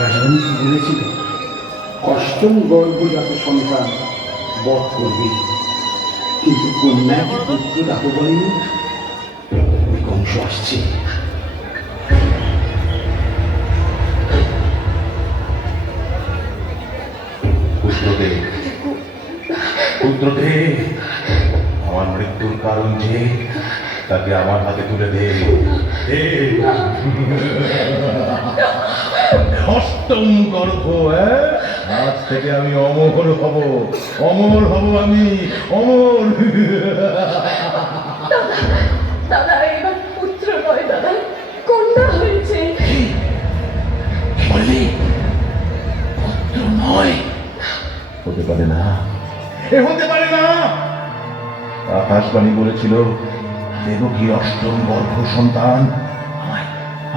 আকাশবাণী কি বলেছিল? অষ্টম গর্ভজাত সন্তান বধ করবে, কিন্তু কন্যাকে পুত্র তাকে বলেনি। কংস আসছে। পুত্রদেব, পুত্রদেব, আমার মৃত্যুর কারণ যে, তাকে আমার হাতে তুলে দে। অষ্টম গর্ভ, আজ থেকে আমি অমর হব, অমর হব, আমি অমর। দাদা এবার পুত্র নয় দাদা, কন্যা হয়েছে। বললি পুত্র নয়? হতে পারে না, এ হতে পারে না। আকাশবাণী বলেছিল দেবকীর অষ্টম গর্ভ সন্তান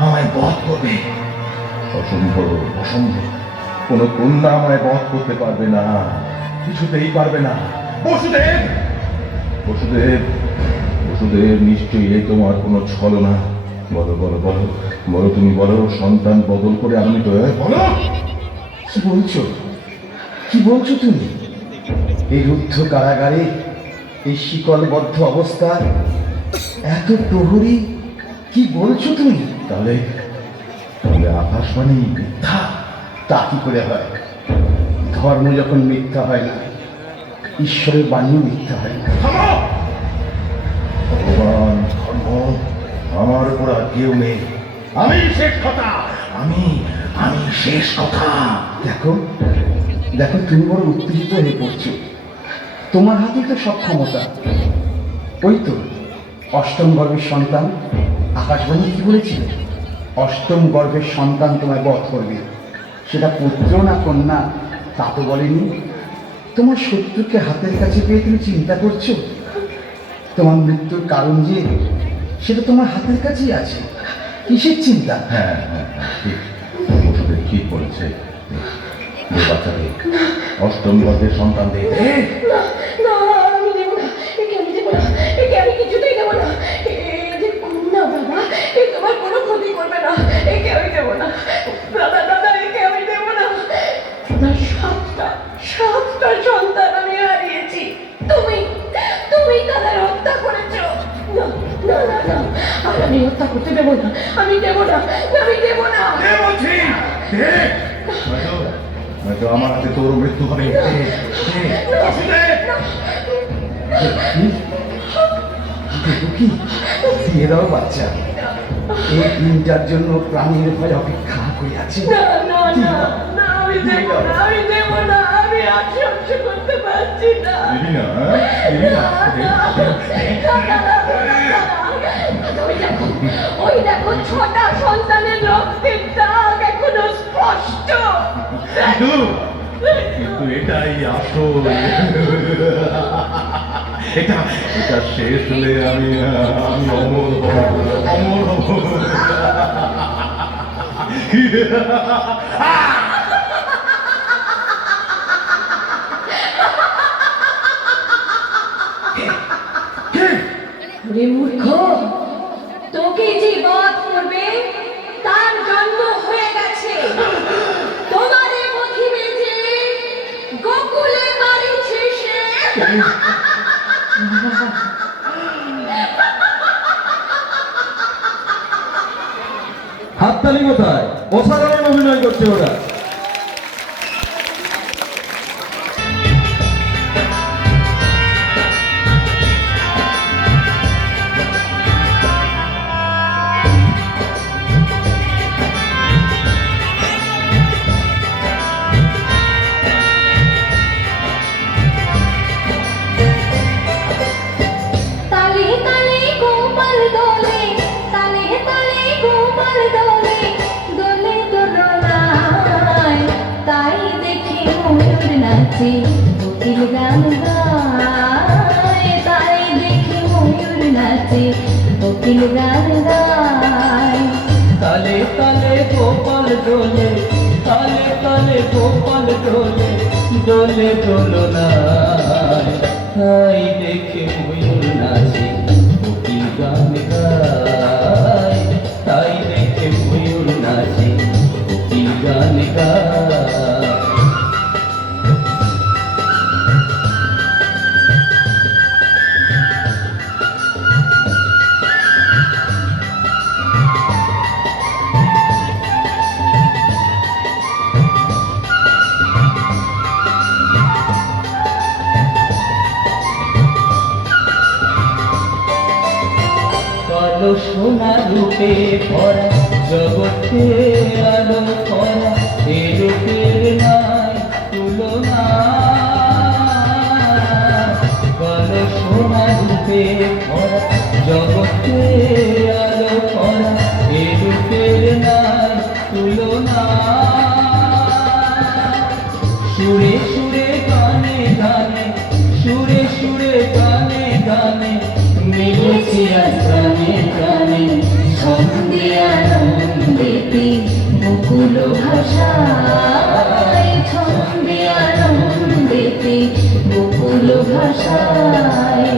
আমায় বধ করবে। অসম্ভব, অসম্ভব। কোন কন্যা আমায় বধ করতে পারবে না, কিছুতেই পারবে না। বসুদেব, বসুদেব, বসুদেব, নিশ্চয়ই এই তোমার কোনো ছলনা। বলো বলো বলো বলো, তুমি বলো, সন্তান বদল করে আমি তো বলো। কি বলছো? কি বলছো তুমি? এই রুদ্ধ কারাগারে, এই শিকলবদ্ধ অবস্থায়, এত প্রহরী, কি বলছো তুমি? তাহলে তাহলে আকাশবাণী মিথ্যা? তা কি করে হয়? ধর্ম যখন মিথ্যা হয় না, ঈশ্বরের বাণীও মিথ্যা হয় না। ভগবান, ধর্ম, আমার উপর আর কেউ নেই। আমি শেষ কথা, আমি আমি শেষ কথা। দেখো দেখো, তুমি বড় উত্তেজিত হয়ে পড়ছো। তোমার হাতেই তো সব ক্ষমতা। ওই তো অষ্টম গর্ভের সন্তান। আকাশবাণী কি বলেছিল? অষ্টম গর্ভের সন্তান তোমায় বধ করবে। সেটা পুত্র না কন্যা তা তো বলেনি। তোমার শত্রুকে হাতের কাছে পেয়ে তুমি চিন্তা করছো? তোমার মৃত্যুর কারণ যে, সেটা তোমার হাতের কাছেই আছে। কিসের চিন্তা? হ্যাঁ হ্যাঁ হ্যাঁ, ঠিক, বসুদেব ঠিক বলেছে। বাচ্চাদের অষ্টম গর্ভের সন্তান দিয়ে না না, আমি দেব না, একে আমি দেব না, একে আমি কিছুতেই দেব না। এ যে কন্যা বাবা, এ তোমার কোনো ক্ষতি করবে না, একে আমি দেব না। দাদা দাদা, একে আমি দেব না। আমার সাতটা সন্তান আমি হারিয়েছি। তুমি তাদের হত্যা করেছো। না না না না, আর আমি হত্যা করতে দেব না, আমি দেব না, আমি দেব না। হয়তো আমার হাতে তোর মৃত্যু হবে। কি দিয়ে দাও বাচ্চা। এই দিনটার জন্য প্রাণীর ভয় অপেক্ষা করে আছে। না না না না, আমি দেব না, আমি দেব না, আমি আর সহ্য করতে পারছি না। ওই দেখো 6টা সন্তানের রক্তের দাগ এখনো স্পষ্ট। কিন্তু এটাই আসল। এটা এটা শেষ হলে আমি আমি অমর হব, অমর হব। ওরে মূর্খ, তোকে যে বধ করবে তার জন্ম হয়ে গেছে। তোমারে পথিবে যে গোকুলে মারিছে সে। হাততালি কোথায়? অসাধারণ অভিনয় করছে ওরা। তালে তালে গোপাল দোলে, তালে তালে গোপাল দোলে, দোলে দোলনায়। তাই দেখি ময়ূর নাচে, কোকিল গান গায়। তাই দেখি ময়ূর নাচে, কোকিল গান গায়। তালে তালে গোপাল দোলে, তালে তালে গোপাল দোলে, দোলে দোলনায়। তাই দেখে ময়ূর নাচে, কোকিল গান গায়। তাই দেখে ময়ূর নাচে, কোকিল গান গায়। রূপে ভরা জগতে আলো করা এ রূপের নাই তুলনা কালো সোনা রূপে ভরা জগতে আলো করা এ রূপের নাই তুলনা সুরে সুরে গানে গানে সুরে সুরে গানে গানে মিলেছি আজ গানে গানে ছন্দে আনন্দেতে মুকুল ভাষায়, ছন্দে আনন্দেতে মুকুল ভাষায়।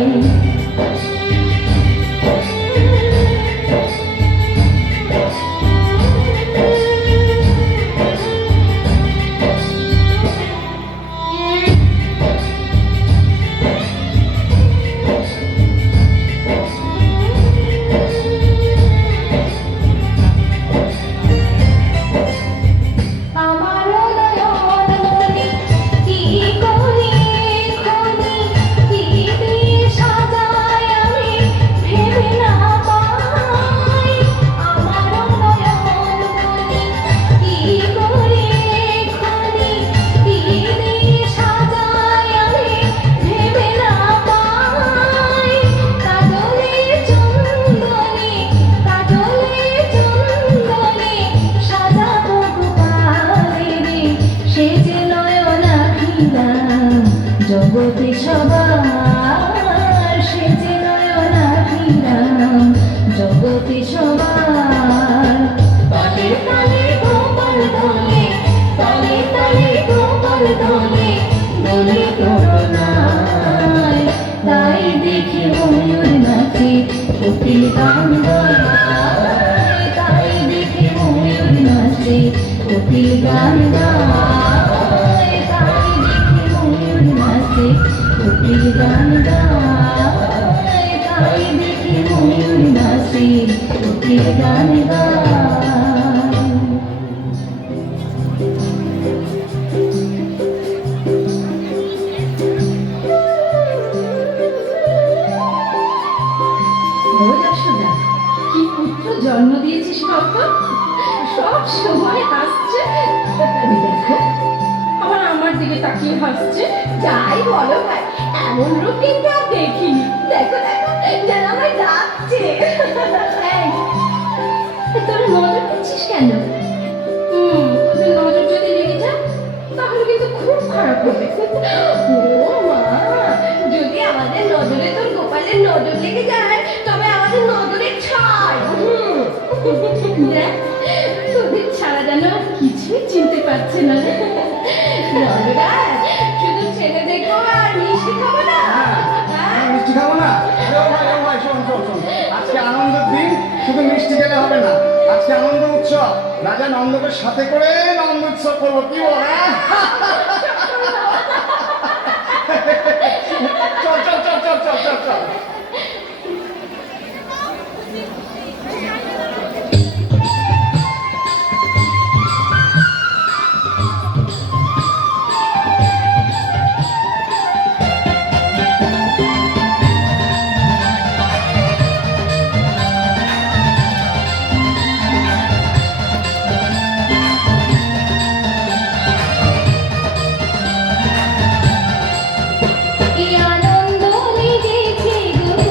আমার নয়ন মনি কি করে খনি কি দিয়ে সাজায় আমি ভেবে না পাই। আমার নয়ন মনি কি করে খনি কি দিয়ে সাজায় আমি ভেবে না পাই। কাজলে চন্দনে কাজলে চন্দনে সাজাবো গোপালেরে, সে যে নয়নাভিরা জগতে সবার, সে যে নয়নাভিরা জগতে সবার। তালে তালে গোপাল দোলে, তালে তালে গোপাল দোলে, দোলে তোরনায়। তাই দেখি ময়ূর নাচে কোকিল গান গায়, তাই দেখি ময়ূর নাচে কোকিল গান গায়, তাই দেখি ময়ূর নাচে কোকিল গান গায়, তাই দেখি ময়ূর নাচে কোকিল গান গায়। ও যশোদা, কি পুত্র জন্ম দিয়েছিস বাবা, সব সময় হাসছে। ওই দেখো আবার আমার দিকে তাকিয়ে হাসছে। যাই বলো ভাই, এমন রূপ কিন্তু আর দেখিনি। দেখো দেখো, যেন আমার ডাকছে। এই, তোর নজর দিচ্ছিস কেন? তোদের নজর যদি লেগে যায় তাহলে কিন্তু খুব খারাপ হবে। ও মা, যদি আমাদের নজরে তোর গোপালের নজর লেগে যায় তবে আমাদের নজরে ছাড়। দেখ, তোদের ছাড়া যেন আর কিছুই চিনতে পারছে না। নজরাজ, শুধু ছেলে দেখবো আর মিষ্টি খাবো না। মিষ্টি খাবো না? আরে ও ভাই, ও ভাই, শোন শোন শোন, আজকে আনন্দের দিন, শুধু মিষ্টি খেলে হবে না। আজকে আনন্দ উৎসব, রাজা নন্দকে সাথে করে নন্দ উৎসব করবো, কি বল? চল চল চল চল চল চল চল। কি আনন্দ লেগেছে গো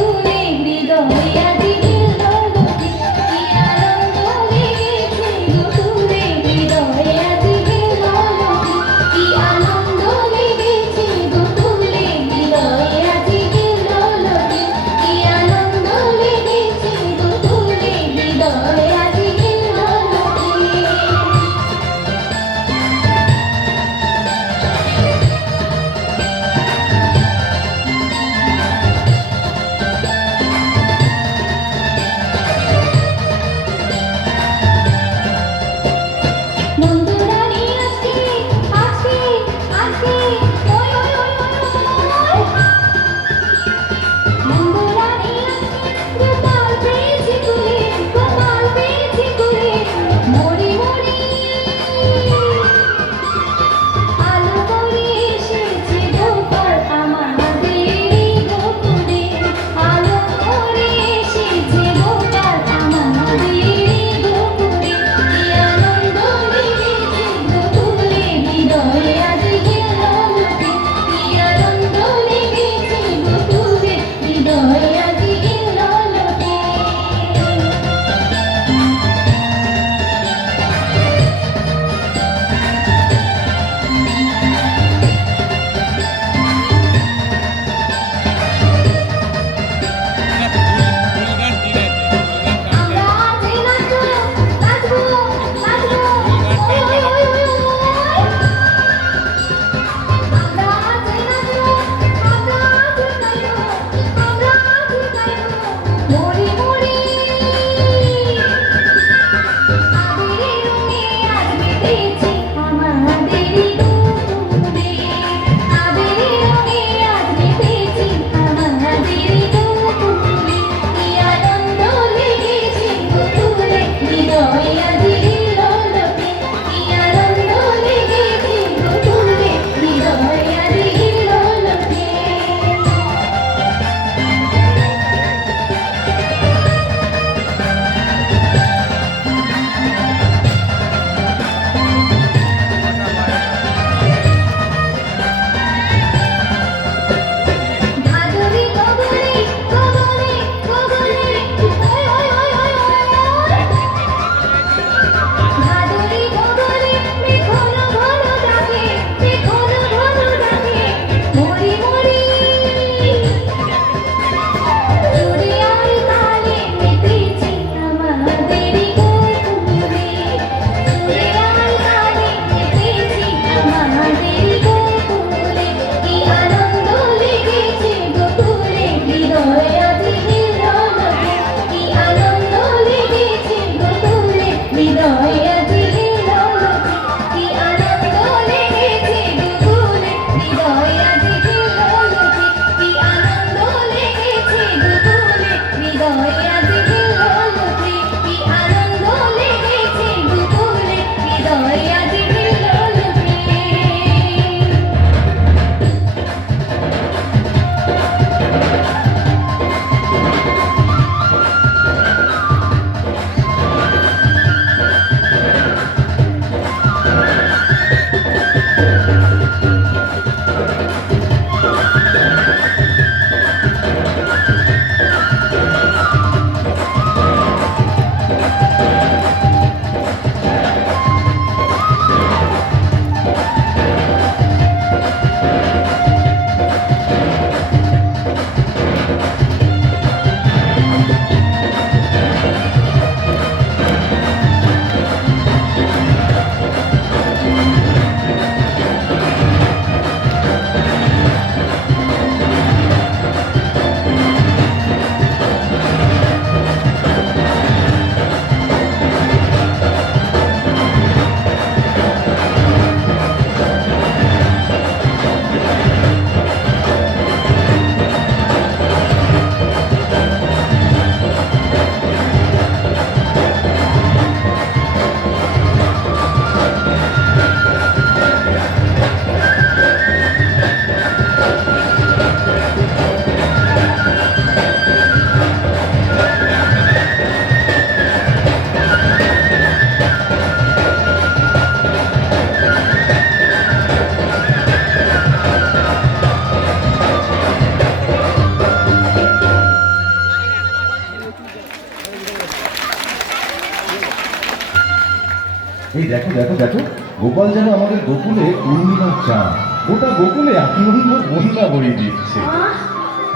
এই দেখো দেখো দেখো, গোপাল যেন আমাদের গোকুলে পূর্ণিমার চাঁদ, গোটা গোকুলে আনন্দ বন্যা বয়ে দিচ্ছে। আহ,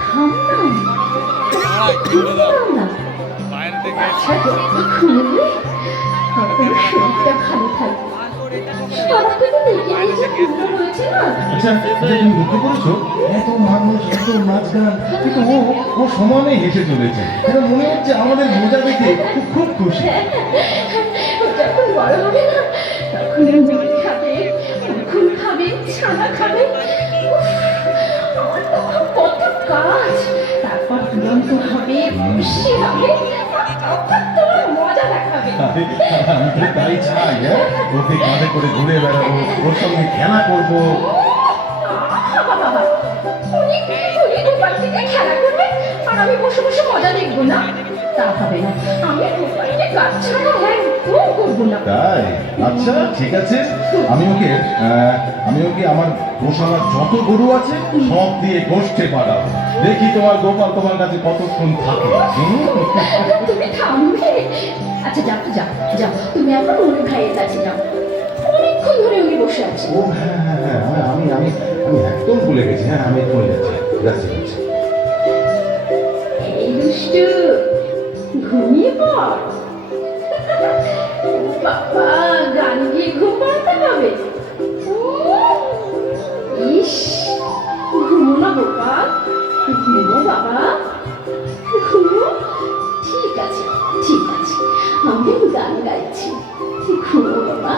থাম না। আচ্ছা, যত ঘুরবে, তত শরীরটা ভালো থাকবে। সারাটা তো দেখে নিয়েছে, পূর্ণ হয়েছে না? আচ্ছা তুমি লক্ষ্য করেছো, এত মানুষ, এত নাচ গান, কিন্তু ও সমানে হেসে চলেছে। এটা মনে হচ্ছে আমাদের মজা দেখে খুব খুব খুশি। ও যখন বড় হবে না, তখন ও মুড়ি খাবে, মুকুল খাবে, ছানা খাবে। উফ, আমার তখন কত কাজ। তারপর দুরন্ত হবে, খুশি হবে, আর তখন তোমার মজা দেখাবে। আমি তো তাই চাই, হ্যাঁ, ওকে কাঁধে করে ঘুরে বেড়াবো, ওর সঙ্গে খেলা করবো। বাবা, উনি গোপাল থেকে খেলা করবে আর আমি বসে বসে মজা দেখবো না? তা হবে না। আমি গোপালকে কাজ ছাড়া একদম করবো না। তাই? আচ্ছা ঠিক আছে, আমি ওকে আমার গোশালার যত গরু আছে সব দিয়ে গোষ্ঠে পাঠাবো। দেখি তোমার গোপাল তোমার কাছে কতক্ষণ থাকে। তুমি থামবে? আচ্ছা যাও যাও যাও, তুমি এখন উনি ভাইয়ের কাছে যাও। অনেকক্ষণ ধরে উনি বসে আছে। ও হ্যাঁ হ্যাঁ হ্যাঁ, আমি আমি আমি একদম ভুলে গেছি। হ্যাঁ আমি চলে যাচ্ছি, যাচ্ছি যাচ্ছি। এই দুষ্টু, ঘুমিয়ে পড়। বাবা, গান গিয়ে ঘুম পাড়াতে হবে। ইস, ঘুমো না গোপাল, ঘুমো বাবা, ঘুমো। ঠিক আছে ঠিক আছে, আমি গান গাইছি, ঘুমো বাবা।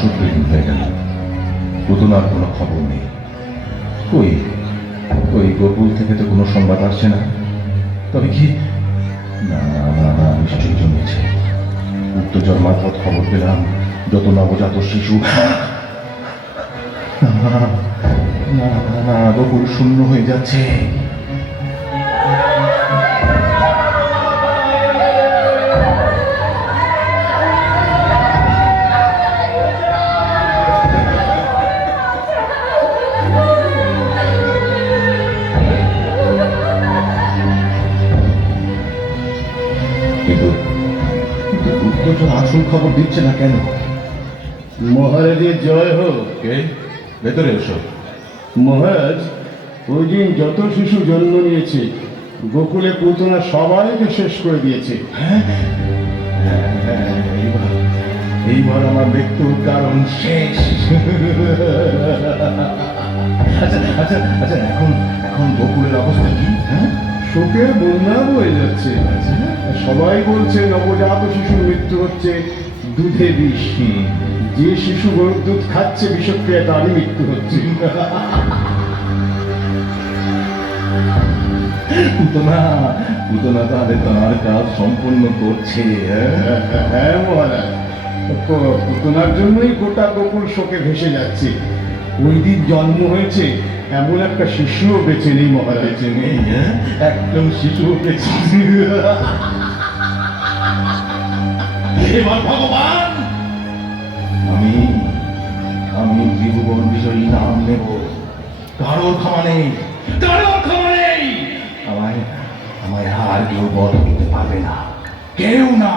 বাষট্টি দিন হয়ে গেল, পুতনার কোনো খবর নেই। কই ওই গোকুল থেকে তো কোনো সংবাদ আসছে না। তবে কি, না না না না, নিশ্চয়ই জমেছে। গুপ্তচর মারফত খবর পেলাম যত নবজাত শিশু, না না না, গোকুল শূন্য হয়ে যাচ্ছে। কিন্তু কিন্তু গুপ্তচর আসল খবর দিচ্ছে না কেন? মহারাজের জয় হোক। কে? ভেতরে এসো। মহারাজ, ওই দিন যত শিশু জন্ম নিয়েছে গোকুলে পুতনা সবাইকে শেষ করে দিয়েছে। হ্যাঁ, এইবার আমার মৃত্যুর কারণ শেষ। আচ্ছা আচ্ছা আচ্ছা, এখন এখন গোকুলের অবস্থা কি? হ্যাঁ, শোকের বন্যা বয়ে যাচ্ছে। সবাই বলছে নবজাত শিশুর মৃত্যু হচ্ছে দুধে বিষ। যে শিশু গরুর দুধ খাচ্ছে বিষক্রিয়া, তারই মৃত্যু হচ্ছে। পুতনা পুতনা তাহলে তার কাজ সম্পূর্ণ করছে। হ্যাঁ মহারাজ, পুতনার জন্যই গোটা গোকুল শোকে ভেসে যাচ্ছে। ওই দিন জন্ম হয়েছে এমন একটা শিশুও বেঁচে নেই মহারাজ। বেঁচে নেই? হ্যাঁ, একদম শিশু বেঁচে। এবার ভগবান, আমি আমি ত্রিভুবন বিষয়ী নাম নেব। কারোর ক্ষমা নেই, কারোর ক্ষমা নেই। আমায় আমায় আর কেউ বধ করতে পারবে না, কেউ না।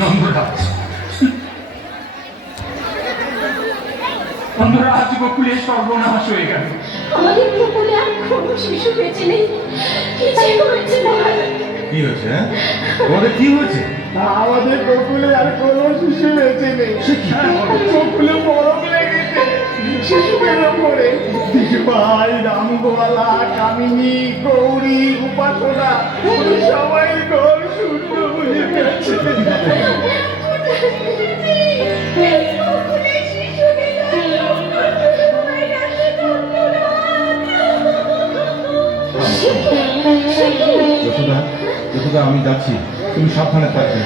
নন্দরাজ, নন্দরাজ, গোকুলের সর্বনাশ হয়ে গেল। আমাদের গোকুলে আর কোনো শিশু বেঁচে নেই। কি যে হয়েছে মহারাজ! কি হয়েছে? তোমাদের কি হয়েছে? আমাদের গোকুলে আর কোনো শিশু বেঁচে নেই। গোকুলে মরম লেগেছে শিশুদের ওপরে। দিদিভাই, রামগোয়ালা, কামিনী, গৌরী, উপাসনা, সবাই ঘর শূন্য হয়ে গেছে। গোকুলের শিশুদের হয়ে গেছে যশোদা, যশোদা, আমি যাচ্ছি, তুমি সাবধানে থাকবে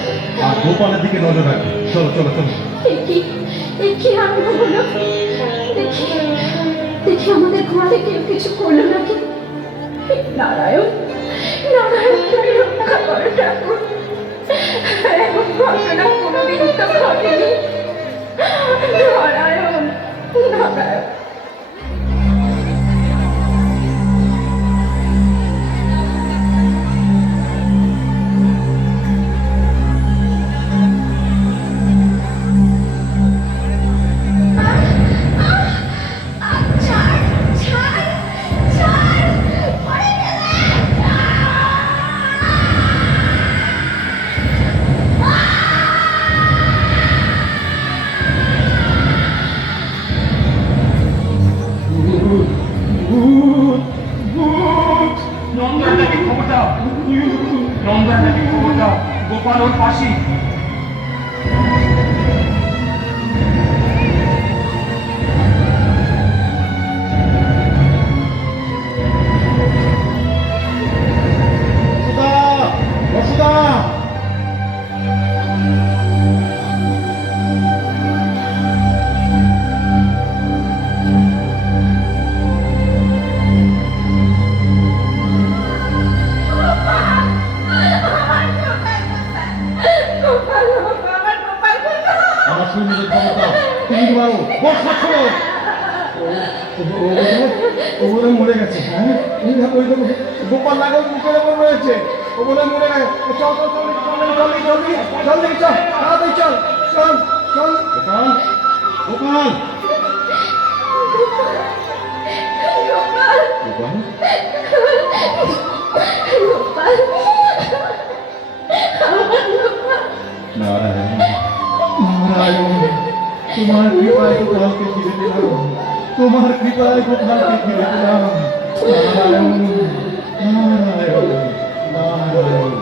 আর গোপালের দিকে নজর রাখবে। চলো চলো চলো। কি আরম্ভ হলো? দেখি দেখি আমাদের ঘরে কেউ কিছু করলো নাকি। নারায়ণ, নারায়ণ, তুমি রক্ষা করো ঠাকুর। এমন ঘটনা কোনোদিন তো ঘটেনি। নারায়ণ, নারায়ণ। নন্দরাজাকে খবর দাও, নন্দরাজাকে খবর দাও, গোপাল ওর পাশে। যশোদা, যশোদা, আমার সৈন্যদের খবর দাও। তুমি পারো, বর্ষা ছোড়ো। ও মনে হয় মরে গেছে। হ্যাঁ, এই দেখো, ওই দেখো, গোপাল নাগর মুখের ওপর রয়েছে। ও মনে হয় মরে গেছে। চল চল চল জলদি জলদি জলদি চল, তাড়াতাড়ি চল চল চল। গোপাল, গোপাল, গোপাল গোপাল, গোপাল আমার গোপাল নারায়ণ, নারায়ণ, তোমার কৃপায় গোপালকে ফিরে পেলাম, তোমার কৃপায় গোপালকে ফিরে পেলাম। নারায়ণ, নারায়ণ, নারায়ণ।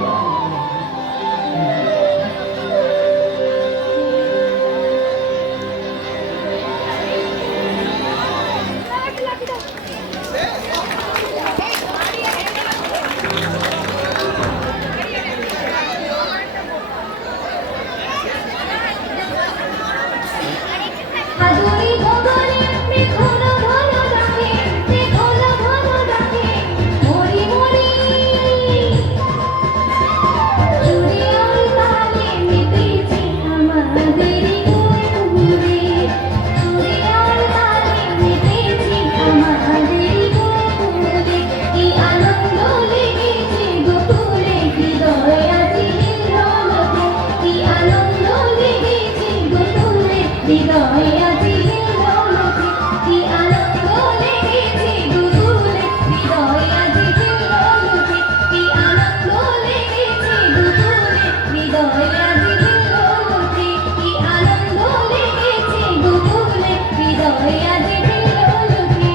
আদুরি ভগলে মেঘল ঘন ডাকে, মেঘল ঘন ডাকে, মরি মরি জুড়ে আর তালে মেতেছে আমাদের গোকুলে, জুড়ে আর তালে মেতেছে আমাদের গোকুলে, কি আনন্দ লেগেছে গোকুলে, হৃদয় আজি হিল্লোলকে, কি আনন্দ লেগেছে গোকুলে, হৃদয় আজি হিল্লোলকে, কি আনন্দ লেগেছে গোকুলে, হৃদয় আজি হিল্লোলকে, কি আনন্দ লেগেছে গোকুলে, হৃদয় আজি হিল্লোলকে, কি আনন্দ লেগেছে গোকুলে, হৃদয় আজি হিল্লোলকে।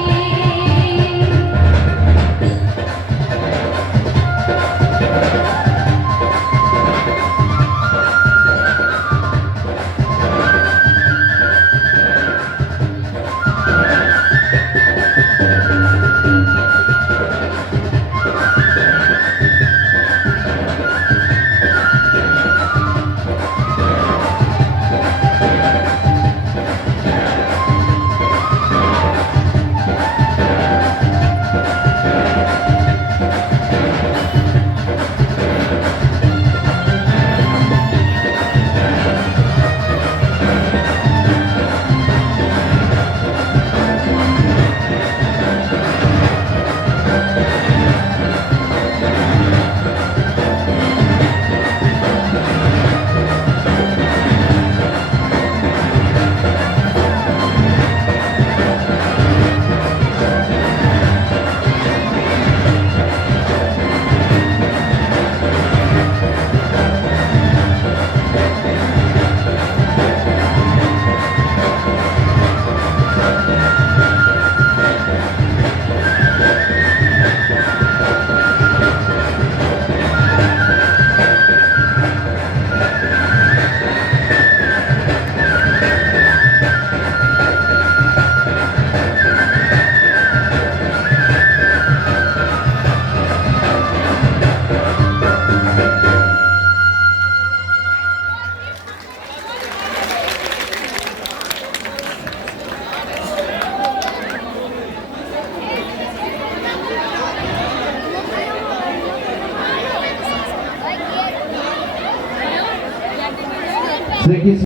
শ্রীকৃষ্ণ